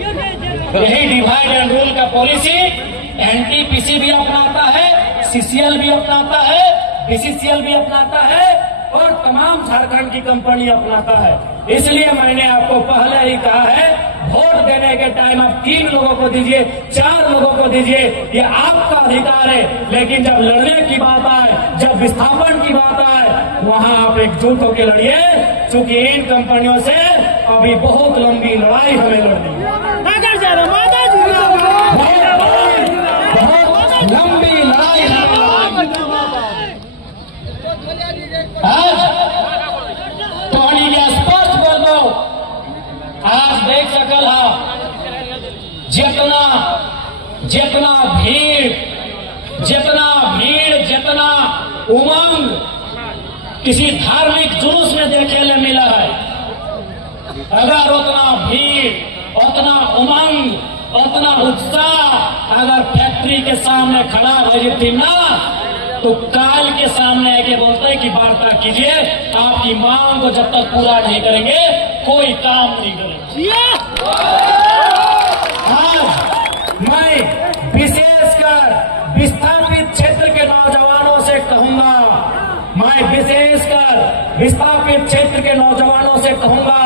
यही divide and rule का policy NTPC भी अपनाता है, सीसीएल भी अपनाता है, बीसीसीएल भी अपनाता है और तमाम झारखंड की कंपनी अपनाता है। इसलिए मैंने आपको पहले ही कहा है, वोट देने के टाइम आप 3 लोगों को दीजिए, 4 लोगों को दीजिए, ये आपका अधिकार है। लेकिन जब लड़ने की बात आए, जब विस्थापन की बात आए, वहां आप एकजुट होकर लड़िए, क्योंकि इन कंपनियों से अभी बहुत लंबी लड़ाई हमें लड़नी है। बहुत लंबी लड़ाई आज तोहनी के स्पष्ट बोल दो। आज देख सकल है जितना भीड़ जितना उमंग किसी धार्मिक जुलूस में देखे ले मिला है। अगर उतना भीड़, उतना उमंग, उतना उत्साह अगर फैक्ट्री के सामने खड़ा हो थी ना, तो काल के सामने आके बोलते हैं कि वार्ता कीजिए, आपकी मांग को जब तक पूरा नहीं करेंगे कोई काम नहीं करेंगे। आज मैं विशेषकर विस्थापित क्षेत्र के नौजवानों से कहूंगा, विस्थापित क्षेत्र के नौजवानों से कहूंगा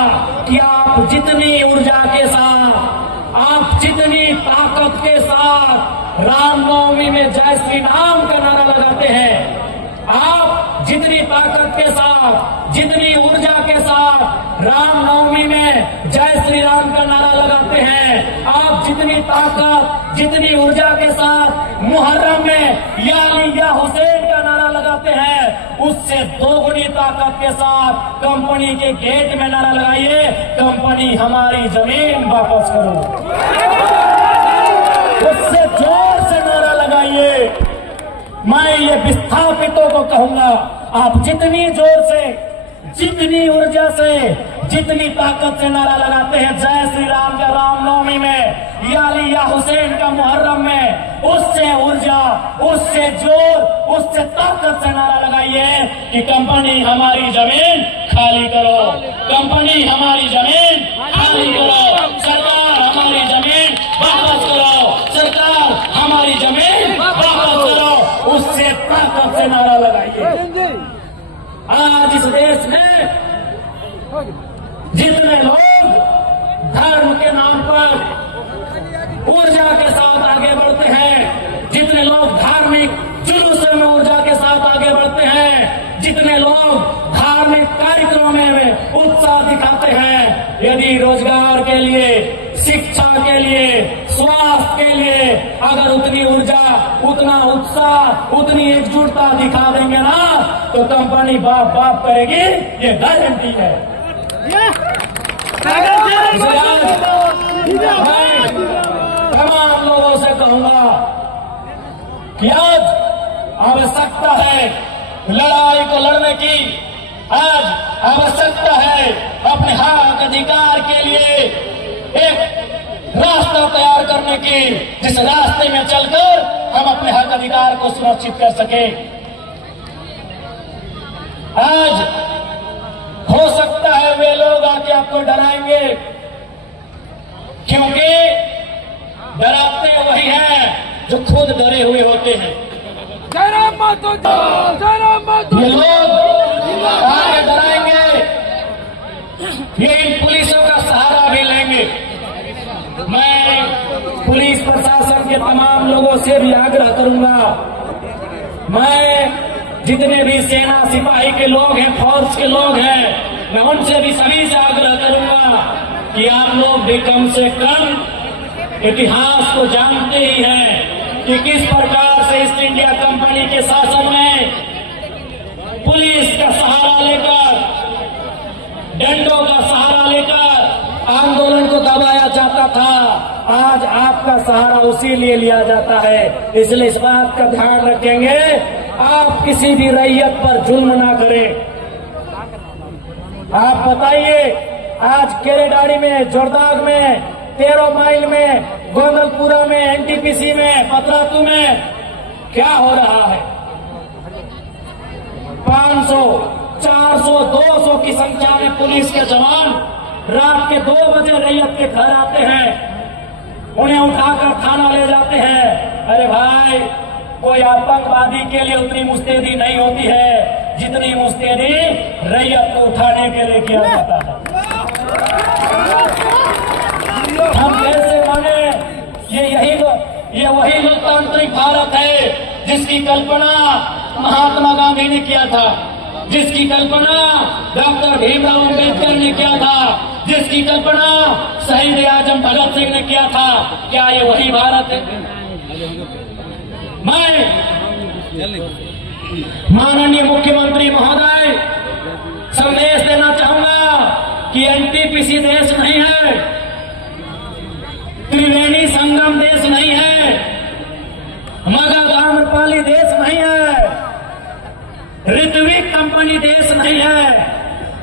कि आप जितनी ऊर्जा के साथ, आप जितनी ताकत के साथ रामनवमी में जय श्री राम का नारा लगाते हैं, आप जितनी ताकत के साथ, जितनी ऊर्जा के साथ रामनवमी में जय श्री राम का नारा लगाते हैं, आप जितनी ताकत, जितनी ऊर्जा के साथ मुहर्रम में या हुसैन का नारा लगाते हैं, उससे दोगुनी ताकत के साथ कंपनी के गेट में नारा लगाइए, कंपनी हमारी जमीन वापस करो। उससे जोर से नारा लगाइए। मैं ये विस्थापितों को कहूंगा, आप जितनी जोर से, जितनी ऊर्जा से, जितनी ताकत से नारा लगाते हैं जय श्री राम का रामनवमी में या हुसैन का मुहर्रम में, उससे ऊर्जा, उससे जोर, उससे ताकत से नारा लगाइए कि कंपनी हमारी जमीन खाली करो, कंपनी हमारी जमीन खाली करो, सरकार हमारी जमीन वापस करो, सरकार हमारी जमीन वापस करो, उससे ताकत से नारा लगाइए। आज इस देश में जितने लोग धर्म के नाम पर ऊर्जा के साथ आगे बढ़ते हैं, जितने लोग धार्मिक जुलूसों में ऊर्जा के साथ आगे बढ़ते हैं, जितने लोग धार्मिक कार्यक्रमों में उत्साह दिखाते हैं, यदि रोजगार के लिए, शिक्षा के लिए, स्वास्थ्य के लिए अगर उतनी ऊर्जा, उतना उत्साह, उतनी एकजुटता दिखा देंगे ना, तो कंपनी बाप बाप करेगी, ये गारंटी है। तमाम लोगों से कहूंगा कि आज आवश्यकता है लड़ाई को लड़ने की, आज आवश्यकता है अपने हक अधिकार के लिए एक रास्ता तैयार करने की, जिस रास्ते में चलकर हम अपने हक अधिकार को सुरक्षित कर सके। आज हो सकता है वे लोग आके आपको डराएंगे, क्योंकि डराते वही हैं जो खुद डरे हुए होते हैं। ये लोग आगे डराएंगे, ये इन पुलिसों का सहारा भी लेंगे। मैं पुलिस प्रशासन के तमाम लोगों से भी आग्रह करूंगा, मैं जितने भी सेना सिपाही के लोग हैं, फौज के लोग हैं, मैं उनसे भी सभी से आग्रह करूंगा कि आप लोग भी कम से कम इतिहास को जानते ही हैं कि किस प्रकार से ईस्ट इंडिया कंपनी के शासन में पुलिस का सहारा लेकर, डंडों का सहारा लेकर आंदोलन को दबाया जाता था। आज आपका सहारा उसी लिए लिया जाता है। इसलिए इस बात का ध्यान रखेंगे, आप किसी भी रैयत पर जुल्म ना करें। आप बताइए, आज केरेडारी में, जोरदाग में, 13 माइल में, गोंदलपुरा में, एनटीपीसी में, पतरातू में क्या हो रहा है? 500, 400, 200 की संख्या में पुलिस के जवान रात के 2 बजे रैयत के घर आते हैं, उन्हें उठाकर थाना ले जाते हैं। अरे भाई, कोई आतंकवादी के लिए उतनी मुस्तैदी नहीं होती है जितनी मुस्तैदी रैयत को उठाने के लिए किया जाता है। हम कैसे माने? ये वही लोकतांत्रिक भारत है जिसकी कल्पना महात्मा गांधी ने किया था, जिसकी कल्पना डॉक्टर भीमराव अम्बेडकर ने किया था, जिसकी कल्पना शहीद आजम भगत सिंह ने किया था। क्या ये वही भारत है? मैं माननीय मुख्यमंत्री महोदय संदेश देना चाहूंगा कि एनटीपीसी देश नहीं है, त्रिवेणी संगम देश नहीं है, मगध आम्रपाली देश नहीं है, ऋत्विक कंपनी देश नहीं है,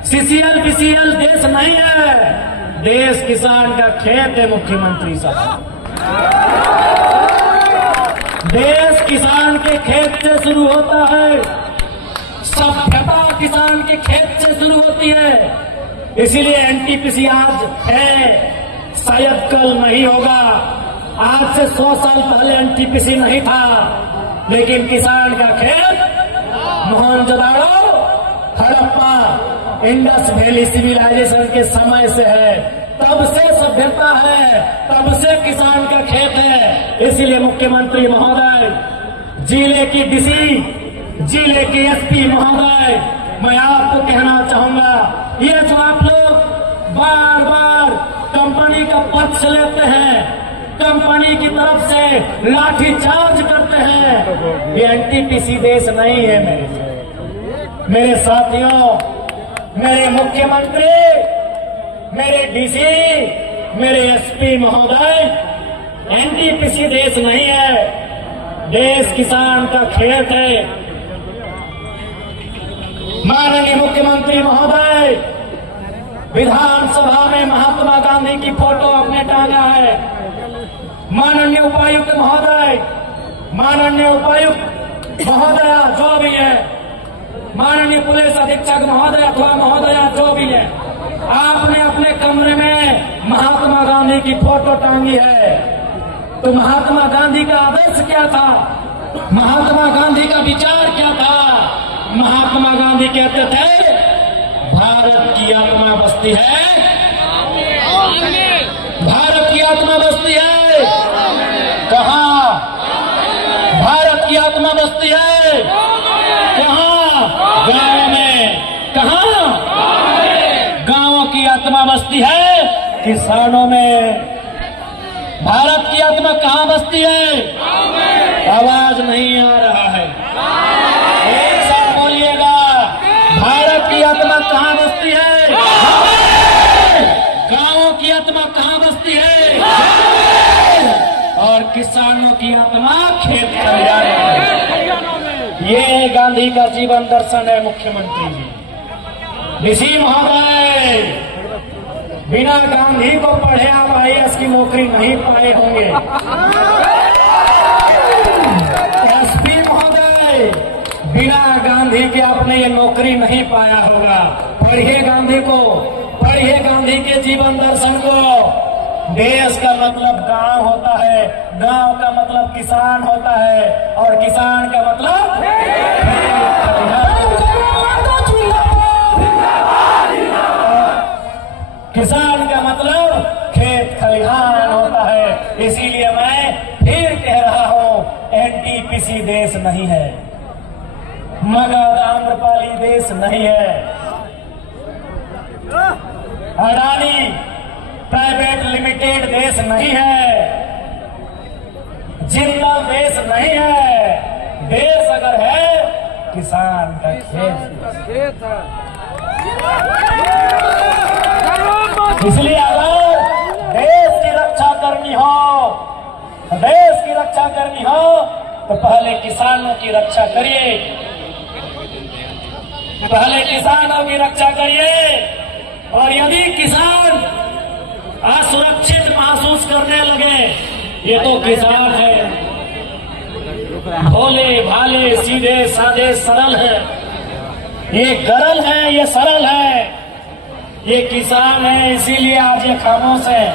सीसीएल बीसीएल देश नहीं है। देश किसान का खेत है मुख्यमंत्री साहब। देश किसान के खेत से शुरू होता है, सभ्यता किसान के खेत से शुरू होती है। इसीलिए एनटीपीसी आज है, शायद कल नहीं होगा। आज से 100 साल पहले एनटीपीसी नहीं था, लेकिन किसान का खेत Mohenjodaro, Harappa, Indus valley civilisation के समय से है। तब से सभ्यता है, तब से किसान का खेत है। इसलिए मुख्यमंत्री महोदय, जिले की डीसी, जिले के एसपी महोदय, मैं आपको कहना चाहूंगा, ये जो आप लोग बार बार कंपनी का पक्ष लेते हैं, कंपनी की तरफ से लाठीचार्ज करते हैं, ये एनटीपीसी देश नहीं है। मेरे साथियों, मेरे मुख्यमंत्री, मेरे डीसी, मेरे एसपी महोदय, एनटीपीसी देश नहीं है, देश किसान का खेत है। माननीय मुख्यमंत्री महोदय विधानसभा में महात्मा गांधी की फोटो अपने टांगा है। माननीय उपायुक्त महोदय, माननीय उपायुक्त महोदया जो भी है, माननीय पुलिस अधीक्षक महोदय अथवा महोदया जो भी है, आपने अपने कमरे में महात्मा गांधी की फोटो टांगी है। तो महात्मा गांधी का आदर्श क्या था? महात्मा गांधी का विचार क्या था? महात्मा गांधी कहते थे, भारत की आत्मा बसती है, भारत की आत्मा बसती है कहाँ? भारत की आत्मा बसती है कहाँ? गाँव में। कहाँ? गाँवों की आत्मा बसती है किसानों में। भारत की आत्मा कहाँ बसती है? आवाज नहीं आ रहा है, एक साथ बोलिएगा। भारत की आत्मा कहाँ बसती है? गाँवों की आत्मा कहाँ बसती है? और किसानों की आत्मा खेत खलिहान में। ये गांधी का जीवन दर्शन है मुख्यमंत्री जी। डीसी महोदय, बिना गांधी को पढ़े आप आईएएस की नौकरी नहीं पाए होंगे। एसपी महोदय, बिना गांधी के आपने ये नौकरी नहीं पाया होगा। पढ़िए गांधी को, पढ़िए गांधी के जीवन दर्शन को। देश का मतलब गांव होता है, गांव का मतलब किसान होता है, और किसान का मतलब किसान का मतलब खेत खलिहान होता है। इसीलिए मैं फिर कह रहा हूं, एनटीपीसी देश नहीं है, मगध आम्रपाली देश नहीं है, अडानी प्राइवेट लिमिटेड देश नहीं है, जिंदल देश नहीं है। देश अगर है, किसान का खेत है। इसलिए अगर देश की रक्षा करनी हो, देश की रक्षा करनी हो, तो पहले किसानों की रक्षा करिए, पहले किसानों की रक्षा करिए। और यदि किसान असुरक्षित महसूस करने लगे, ये तो किसान है, भोले भाले सीधे साधे सरल है, ये गरल है, ये सरल है, ये किसान है, इसीलिए आज ये खामोश है।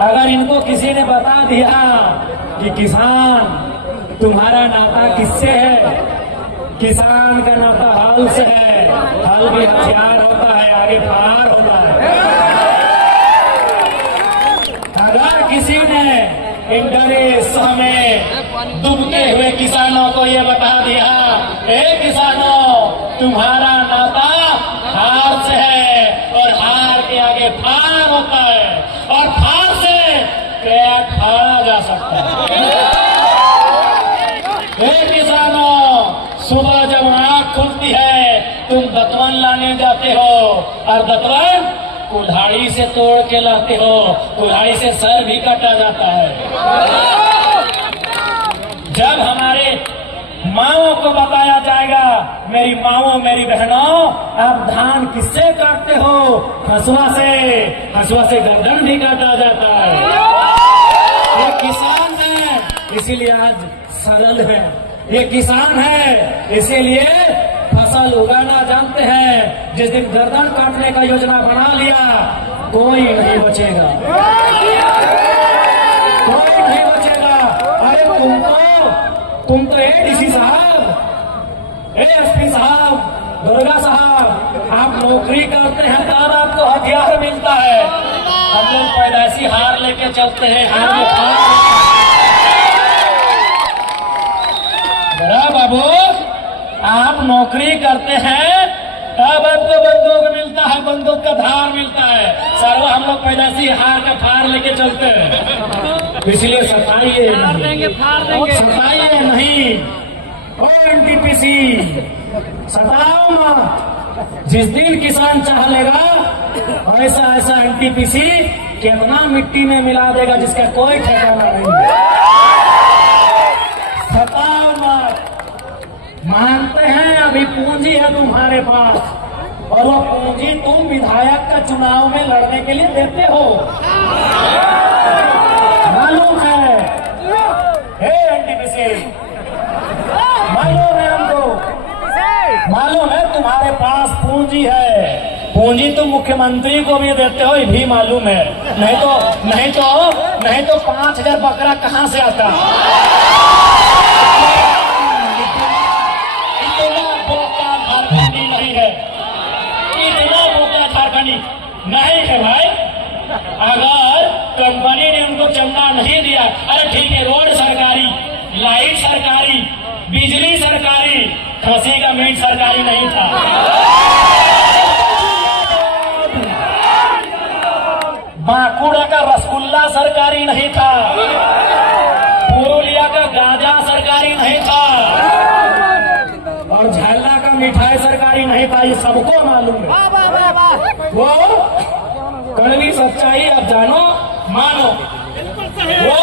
अगर इनको किसी ने बता दिया कि किसान तुम्हारा नाता किससे है, किसान का नाता हल से है, हल भी हथियार होता है, आगे फार होता है। अगर किसी ने इंटरेस्ट में डूबते हुए किसानों को ये बता दिया, किसानों तुम्हारा नाता हार से है और हार के आगे फार होता है और फार से क्रैक फाड़ा जा सकता है। किसानों, सुबह जब आंख खुलती है तुम दतवन लाने जाते हो और दतवन कुल्हाड़ी से तोड़ के लाते हो, कुल्हाड़ी से सर भी काटा जाता है। जब हमारे माओं को बताया जाएगा, मेरी माओं मेरी बहनों, आप धान किससे काटते हो, हंसुआ से गर्दन भी काटा जाता है। ये किसान है इसीलिए आज सरल है, ये किसान है इसीलिए फसल उगाना जानते हैं। जिस दिन गर्दन काटने का योजना बना लिया कोई नहीं बचेगा, कोई नहीं बचेगा। अरे तुम तो एडीसी साहब, एएसपी साहब, दुर्गा साहब, आप नौकरी करते हैं तब आपको हथियार मिलता है। हम लोग पैदाइशी हार लेके चलते हैं, हार में बाबू आप नौकरी करते हैं तब आपको बंदूक मिलता है, बंदूक का धार मिलता है। सर्व हम लोग पैदाइशी हार का फार लेके चलते हैं, इसलिए सताइए नहीं। ओ एनटीपीसी सताओ मत। जिस दिन किसान चाह लेगा ऐसा एनटीपीसी कितना मिट्टी में मिला देगा जिसका कोई ठिकाना नहीं। सताओ मत। मानते हैं अभी पूंजी है तुम्हारे पास और वो पूंजी तुम विधायक का चुनाव में लड़ने के लिए देते हो, मालूम है। हे एनटीपीसी, मालूम है हमको, मालूम है तुम्हारे पास पूंजी है। पूंजी तुम मुख्यमंत्री को भी देते हो, ये भी मालूम है। नहीं तो 5,000 बकरा कहाँ से आता। नहीं है भाई। अगर कंपनी ने उनको चंदा नहीं दिया, अरे ठीक है, रोड सरकारी, लाइट सरकारी, बिजली सरकारी, खसी का मीट सरकारी नहीं था। बांकुड़ा का रसगुल्ला सरकारी नहीं था, पुरुलिया का गाजा सरकारी नहीं था और झल्ला का मिठाई सरकारी नहीं था। ये सबको मालूम है। वो कड़वी सच्चाई अब जानो मानो, वो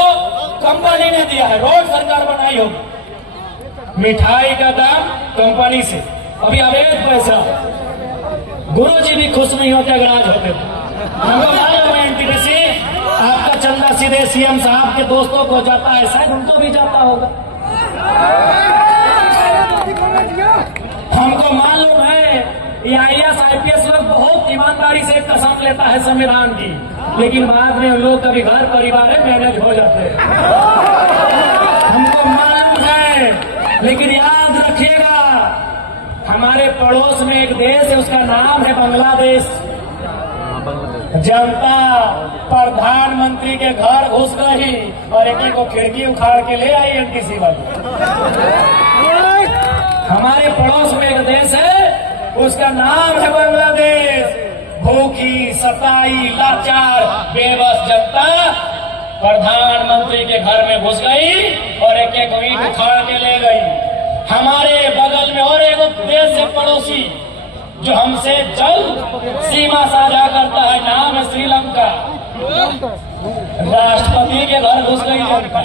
कंपनी ने दिया है, रोड सरकार बनाई होगी। मिठाई का दाम कंपनी से, अभी अवैध पैसा। गुरुजी भी खुश नहीं होते अगर आज होते। हमको मालूम है एनटीपीसी आपका चंदा सीधे सीएम साहब के दोस्तों को जाता है, शायद उनको भी जाता होगा। हमको मालूम है ये IAS IPS लोग बहुत ईमानदारी से कसम लेता है संविधान की, लेकिन बाद में लोग कभी घर परिवार में मैनेज हो जाते हैं। हमको मालूम है, लेकिन याद रखिएगा हमारे पड़ोस में एक देश है, उसका नाम है बांग्लादेश। जनता प्रधानमंत्री के घर घुस गई और एक को खिड़की उखाड़ के ले आई एनटीपीसी वाली। हमारे पड़ोस में एक देश है, उसका नाम है बांग्लादेश। भूखी सताई लाचार बेबस जनता प्रधानमंत्री के घर में घुस गई और एक ईंट उखाड़ के ले गई। हमारे बगल में और एक देश है पड़ोसी जो हमसे जल सीमा साझा करता है, नाम है श्रीलंका। राष्ट्रपति के घर घुस गई जनता,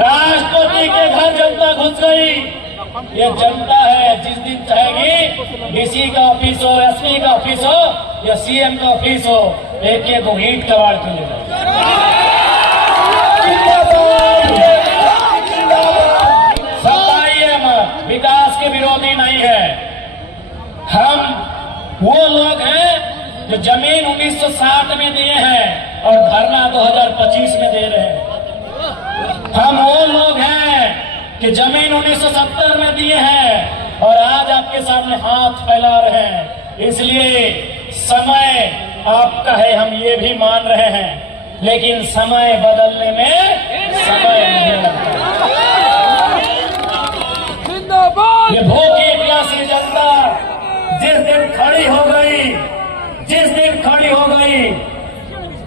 राष्ट्रपति के घर जनता घुस गई। ये जनता है जिस दिन चाहेगी डीसी का ऑफिस हो, एसपी का ऑफिस हो या सीएम का ऑफिस हो, एक दो ईंट कबाड़ के ले सताइए मत। विकास के विरोधी नहीं है हम, वो लोग हैं जो जमीन 1960 में दिए हैं और धरना 2025 में दे रहे हैं। हम वो लोग हैं कि जमीन 1970 में दिए हैं और आज आपके सामने हाथ फैला रहे हैं। इसलिए समय आपका है, हम ये भी मान रहे हैं, लेकिन समय बदलने में समय नहीं लगता। ये भूखी प्यासी जनता जिस दिन खड़ी हो गई,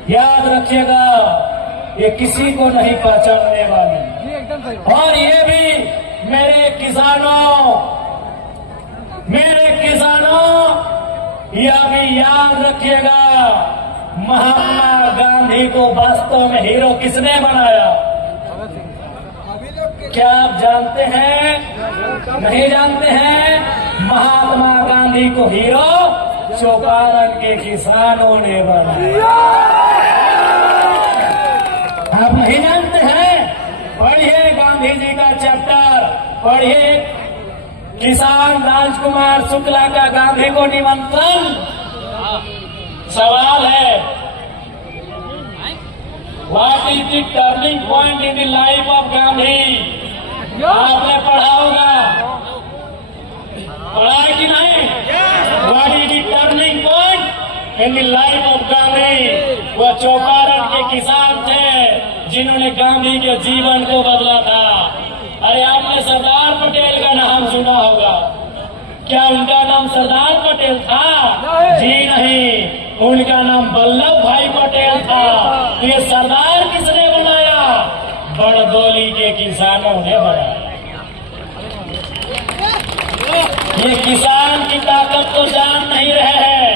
याद रखिएगा, ये किसी को नहीं पहचानने वाली। और ये भी मेरे किसानों, यह भी याद रखिएगा, महात्मा गांधी को वास्तव में हीरो किसने बनाया? क्या आप जानते हैं? नहीं जानते हैं? महात्मा गांधी को हीरो चौपारण के किसानों ने बनाया। आप नहीं जानते हैं? पढ़िए गांधी जी का चैप्टर, पढ़िए किसान राजकुमार शुक्ला का गांधी को निमंत्रण। सवाल है, what is the turning point in the life of Gandhi? आपने पढ़ा होगा, पढ़ा है कि नहीं? What is the turning point in the life of Gandhi? वह चौपारण के किसान थे जिन्होंने गांधी के जीवन को बदला था। अरे आपने सरदार पटेल का नाम सुना होगा, क्या उनका नाम सरदार पटेल था? जी नहीं, उनका नाम वल्लभ भाई पटेल था। ये सरदार किसने बनाया? बड़दोली के किसानों ने बनाया। ये किसान की ताकत को जान नहीं रहे हैं,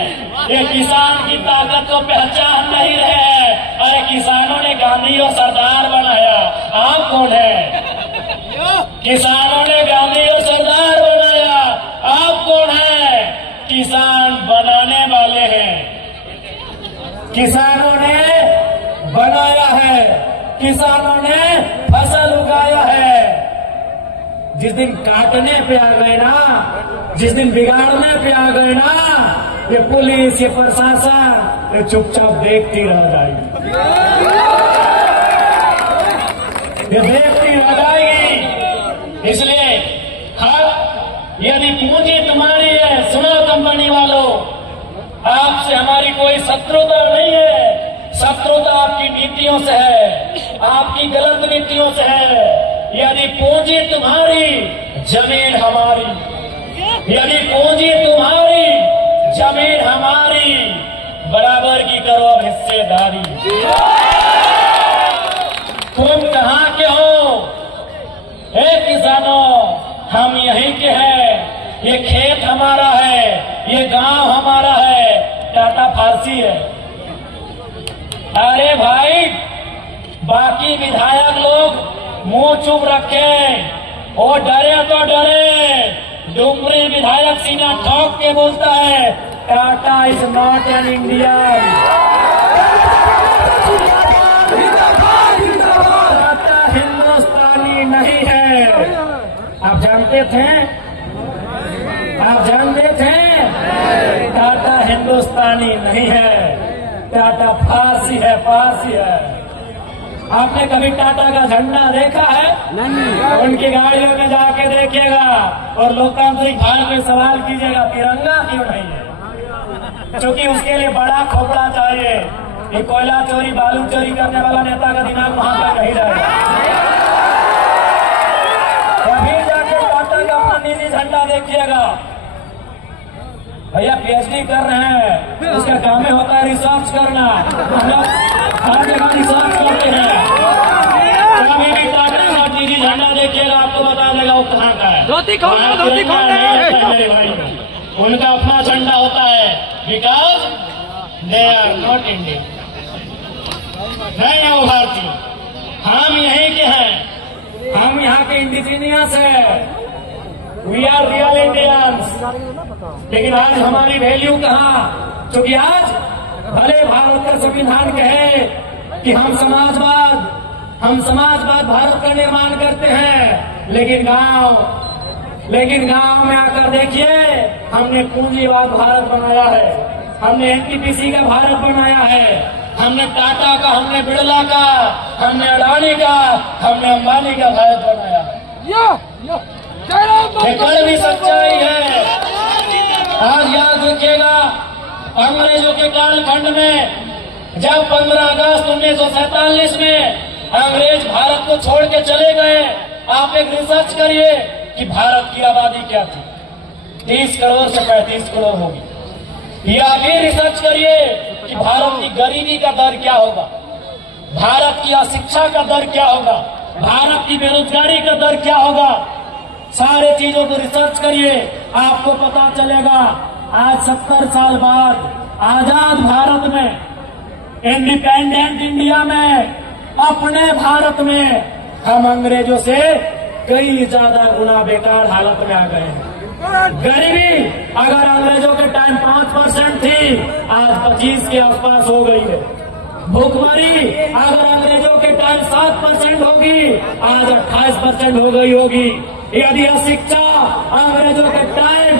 ये किसान की ताकत को पहचान नहीं रहे हैं। अरे किसानों ने गांधी और सरदार बनाया, आप कौन है? किसानों ने गांधी और सरदार बनाया, आप कौन है? किसान बनाने वाले हैं। किसानों ने बनाया है, किसानों ने फसल उगाया है। जिस दिन काटने पे आ गए ना, जिस दिन बिगाड़ने पे आ गए ना, ये पुलिस, ये प्रशासन, ये चुपचाप देखती रह जाएगी, ये देखती रह जाएगी। इसलिए यदि पूंजी तुम्हारी है, सुनो कंपनी वालों, आपसे हमारी कोई शत्रुता नहीं है। शत्रुता आपकी नीतियों से है, आपकी गलत नीतियों से है। यदि पूंजी तुम्हारी, जमीन हमारी। यदि पूंजी तुम्हारी, जमीन हमारी, बराबर की करो अब हिस्सेदारी। तुम कहाँ के हो? हे किसानों, हम यहीं के हैं। ये खेत हमारा है, ये गांव हमारा है। टाटा फारसी है। अरे भाई, बाकी विधायक लोग मुंह चुप रखे, वो डरे तो डरे। डुमरी विधायक सीना ठोक के बोलता है, Tata is not an Indian. Tata हिंदुस्तानी नहीं है। आप जानते थे? आप जानते थे? टाटा हिंदुस्तानी नहीं है, टाटा फारसी है, फारसी है। आपने कभी टाटा का झंडा देखा है? नहीं। उनकी गाड़ियों में जाके देखिएगा और लोकतांत्रिक भाग में सवाल कीजिएगा, तिरंगा क्यों नहीं है? क्योंकि उसके लिए बड़ा खोपड़ा चाहिए। ये कोयला चोरी, बालू चोरी करने वाला नेता का दिमाग वहां तक नहीं जाएगा। कभी जाके टाटा का अपना नीली झंडा देखिएगा। भैया पीएचडी कर रहे हैं, उसका काम ही होता है रिसर्च करना। हम लोग हर जगह रिसर्च करते हैं। कभी भी टाटा का नीली झंडा देखिएगा, आपको बता देगा वो कहाँ का है। धोती खोल दो, धोती खोल दो। मेरे भाई, उनका अपना झंडा होता है, because they are not Indian. नहीं है वो भारतीय। हम यहीं के हैं, हम यहाँ के इंडिजीनियस है। We are real Indians. लेकिन आज हमारी वैल्यू कहाँ? क्योंकि आज भले भारत का संविधान कहे कि हम समाजवाद भारत का निर्माण करते हैं, लेकिन गांव में आकर देखिए, हमने पूंजीवाद भारत बनाया है। हमने एनटीपीसी का भारत बनाया है, हमने टाटा का, हमने बिड़ला का, हमने अडानी का, हमने अंबानी का भारत बनाया है। ये कड़वी सच्चाई है। आज याद रखिएगा, अंग्रेजों के कालखंड में जब 15 अगस्त 1947 में अंग्रेज भारत को छोड़ के चले गए, आप एक रिसर्च करिए कि भारत की आबादी क्या थी। 30 करोड़ से 35 करोड़ होगी। या भी रिसर्च करिए कि भारत की गरीबी का दर क्या होगा, भारत की अशिक्षा का दर क्या होगा, भारत की बेरोजगारी का दर क्या होगा। सारे चीजों को रिसर्च करिए, आपको पता चलेगा। आज 70 साल बाद आजाद भारत में, इंडिपेंडेंट इंडिया में, अपने भारत में हम अंग्रेजों से कई ज्यादा गुना बेकार हालत में आ गए हैं। गरीबी अगर अंग्रेजों के टाइम 5% थी, आज 25 के आसपास हो गई है। भूखमरी अगर अंग्रेजों के टाइम 7% होगी, आज 28% हो गई होगी। यदि अशिक्षा अंग्रेजों के टाइम